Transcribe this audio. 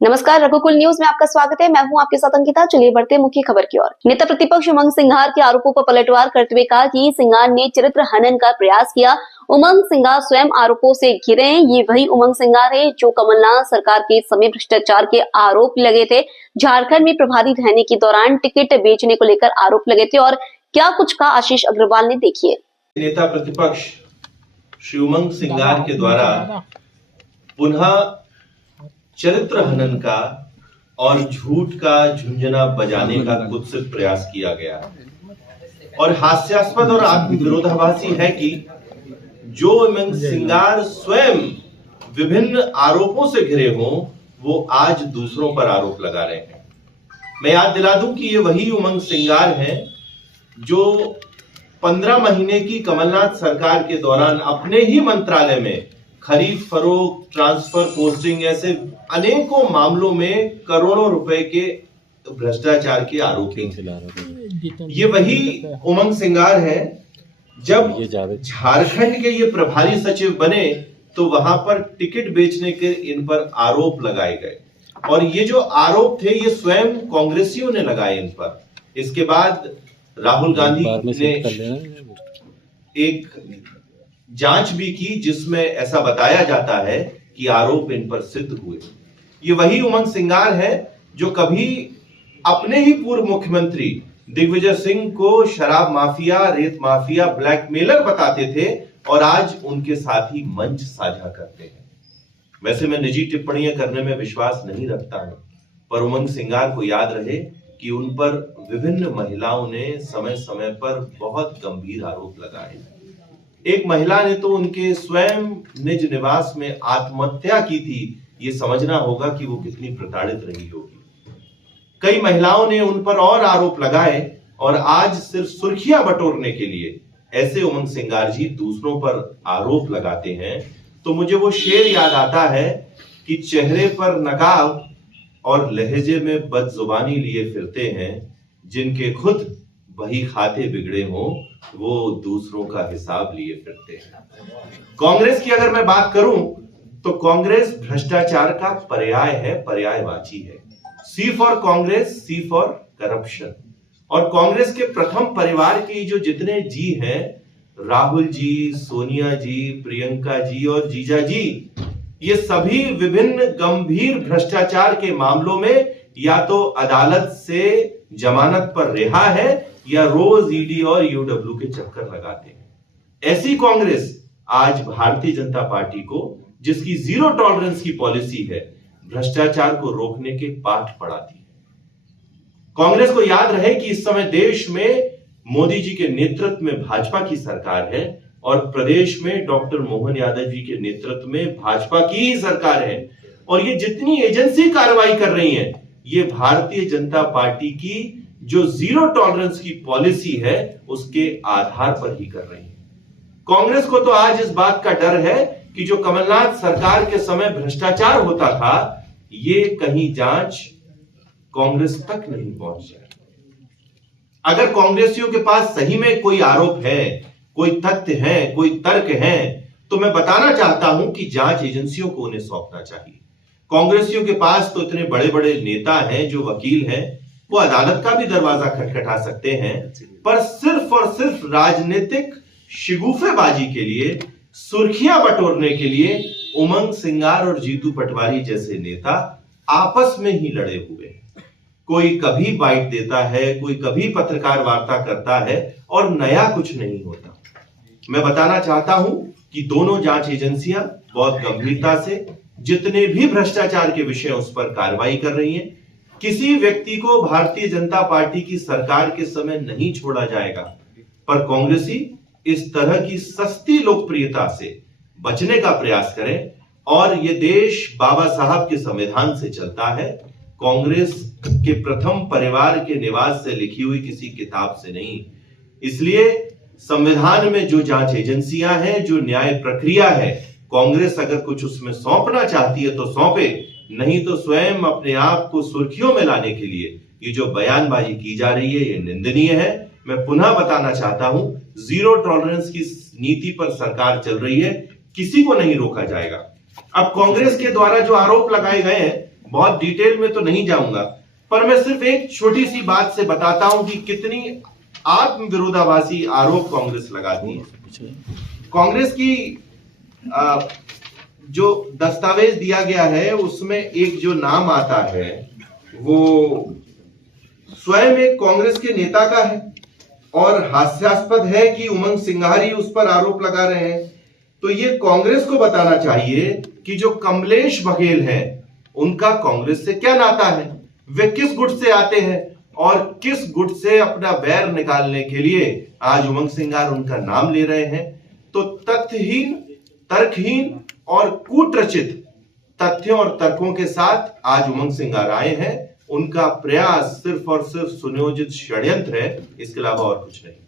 नमस्कार, रघुकुल न्यूज में आपका स्वागत है। मैं हूं आपके साथ अंकिता। चलिए बढ़ते हैं मुख्य खबर की ओर। नेता प्रतिपक्ष उमंग सिंघार के आरोपों पर पलटवार करते हुए कहा कि सिंघार ने चरित्र हनन का प्रयास किया। उमंग सिंघार स्वयं आरोपों से घिरे हैं। ये वही उमंग सिंघार है जो कमलनाथ सरकार के समय भ्रष्टाचार के आरोप लगे थे। झारखंड में प्रभारी रहने के दौरान टिकट बेचने को लेकर आरोप लगे थे और क्या कुछ कहा आशीष अग्रवाल ने, देखिए। नेता प्रतिपक्ष श्री उमंग सिंघार के द्वारा पुनः चरित्र हनन का और झूठ का झुंझुना बजाने का कुत्सित प्रयास किया गया और हास्यास्पद और आत्मविरोधाभासी है कि जो उमंग सिंघार स्वयं विभिन्न आरोपों से घिरे हों, वो आज दूसरों पर आरोप लगा रहे हैं। मैं याद दिला दूं कि ये वही उमंग सिंघार हैं जो 15 महीने की कमलनाथ सरकार के दौरान अपने ही मंत्रालय में खरीद फरोख्त, ट्रांसफर, पोस्टिंग ऐसे अनेकों मामलों में करोड़ों रुपए के भ्रष्टाचार के आरोपी हैं। ये वही उमंग सिंघार है जब झारखंड के ये प्रभारी सचिव बने तो वहां पर टिकट बेचने के इन पर आरोप लगाए गए और ये जो आरोप थे ये स्वयं कांग्रेसियों ने लगाए इन पर। इसके बाद राहुल गांधी ने एक जांच भी की जिसमें ऐसा बताया जाता है कि आरोप इन पर सिद्ध हुए। ये वही उमंग सिंघार है जो कभी अपने ही पूर्व मुख्यमंत्री दिग्विजय सिंह को शराब माफिया, रेत माफिया, ब्लैकमेलर बताते थे और आज उनके साथ ही मंच साझा करते हैं। वैसे मैं निजी टिप्पणियां करने में विश्वास नहीं रखता हूं, पर उमंग सिंघार को याद रहे कि उन पर विभिन्न महिलाओं ने समय समय पर बहुत गंभीर आरोप लगाए। एक महिला ने तो उनके स्वयं निज निवास में आत्महत्या की थी। ये समझना होगा कि वो कितनी प्रताड़ित रही होगी। कई महिलाओं ने उन पर और आरोप लगाए और आज सिर्फ सुर्खियां बटोरने के लिए ऐसे उमंग सिंघार जी दूसरों पर आरोप लगाते हैं तो मुझे वो शेर याद आता है कि चेहरे पर नकाब और लहजे में बदजुबानी लिए फिरते हैं, जिनके खुद वही खाते बिगड़े हों वो दूसरों का हिसाब लिए फिरते हैं। कांग्रेस की अगर मैं बात करूं तो कांग्रेस भ्रष्टाचार का पर्याय है, पर्यायवाची है। C for Congress, C for corruption. और कांग्रेस के प्रथम परिवार के जो जितने जी हैं, राहुल जी, सोनिया जी, प्रियंका जी और जीजा जी, ये सभी विभिन्न गंभीर भ्रष्टाचार के मामलों में या तो अदालत से जमानत पर रिहा है या रोज ईडी और यूडब्ल्यू के चक्कर लगाते हैं। ऐसी कांग्रेस आज भारतीय जनता पार्टी को, जिसकी जीरो टॉलरेंस की पॉलिसी है, भ्रष्टाचार को रोकने के पाठ पढ़ाती है। कांग्रेस को याद रहे कि इस समय देश में मोदी जी के नेतृत्व में भाजपा की सरकार है और प्रदेश में डॉक्टर मोहन यादव जी के नेतृत्व में भाजपा की ही सरकार है और ये जितनी एजेंसी कार्रवाई कर रही है ये भारतीय जनता पार्टी की जो जीरो टॉलरेंस की पॉलिसी है उसके आधार पर ही कर रही है। कांग्रेस को तो आज इस बात का डर है कि जो कमलनाथ सरकार के समय भ्रष्टाचार होता था ये कहीं जांच कांग्रेस तक नहीं पहुंच जाए। अगर कांग्रेसियों के पास सही में कोई आरोप है, कोई तथ्य है, कोई तर्क है, तो मैं बताना चाहता हूं कि जांच एजेंसियों को उन्हें सौंपना चाहिए। कांग्रेसियों के पास तो इतने बड़े बड़े नेता हैं, जो वकील हैं, वो अदालत का भी दरवाजा खटखटा सकते हैं, पर सिर्फ और सिर्फ राजनीतिक शिगुफेबाजी के लिए, सुर्खियां बटोरने के लिए उमंग सिंघार और जीतू पटवारी जैसे नेता आपस में ही लड़े हुए हैं। कोई कभी बाइट देता है, कोई कभी पत्रकार वार्ता करता है और नया कुछ नहीं होता। मैं बताना चाहता हूं कि दोनों जांच एजेंसियां बहुत गंभीरता से जितने भी भ्रष्टाचार के विषय उस पर कार्रवाई कर रही हैं। किसी व्यक्ति को भारतीय जनता पार्टी की सरकार के समय नहीं छोड़ा जाएगा, पर कांग्रेसी इस तरह की सस्ती लोकप्रियता से बचने का प्रयास करें। और ये देश बाबा साहब के संविधान से चलता है, कांग्रेस के प्रथम परिवार के निवास से लिखी हुई किसी किताब से नहीं। इसलिए संविधान में जो जांच एजेंसियां हैं, जो न्याय प्रक्रिया है, कांग्रेस अगर कुछ उसमें सौंपना चाहती है तो सौंपे, नहीं तो स्वयं अपने आप को सुर्खियों में लाने के लिए ये जो बयानबाजी की जा रही है ये निंदनीय है। मैं पुनः बताना चाहता हूं, जीरो टॉलरेंस की नीति पर सरकार चल रही है, किसी को नहीं रोका जाएगा। अब कांग्रेस के द्वारा जो आरोप लगाए गए हैं बहुत डिटेल में तो नहीं जाऊंगा, पर मैं सिर्फ एक छोटी सी बात से बताता हूं कि कितनी आत्म विरोधाभासी आरोप कांग्रेस लगाती है। कांग्रेस की जो दस्तावेज दिया गया है उसमें एक जो नाम आता है वो स्वयं एक कांग्रेस के नेता का है और हास्यास्पद है कि उमंग सिंघार उस पर आरोप लगा रहे हैं। तो ये कांग्रेस को बताना चाहिए कि जो कमलेश बघेल है उनका कांग्रेस से क्या नाता है, वे किस गुट से आते हैं और किस गुट से अपना बैर निकालने के लिए आज उमंग सिंघार उनका नाम ले रहे हैं। तो तथ्यहीन, तर्कहीन और कूटरचित तथ्यों और तर्कों के साथ आज उमंग सिंघार आए हैं। उनका प्रयास सिर्फ और सिर्फ सुनियोजित षड्यंत्र है, इसके अलावा और कुछ नहीं।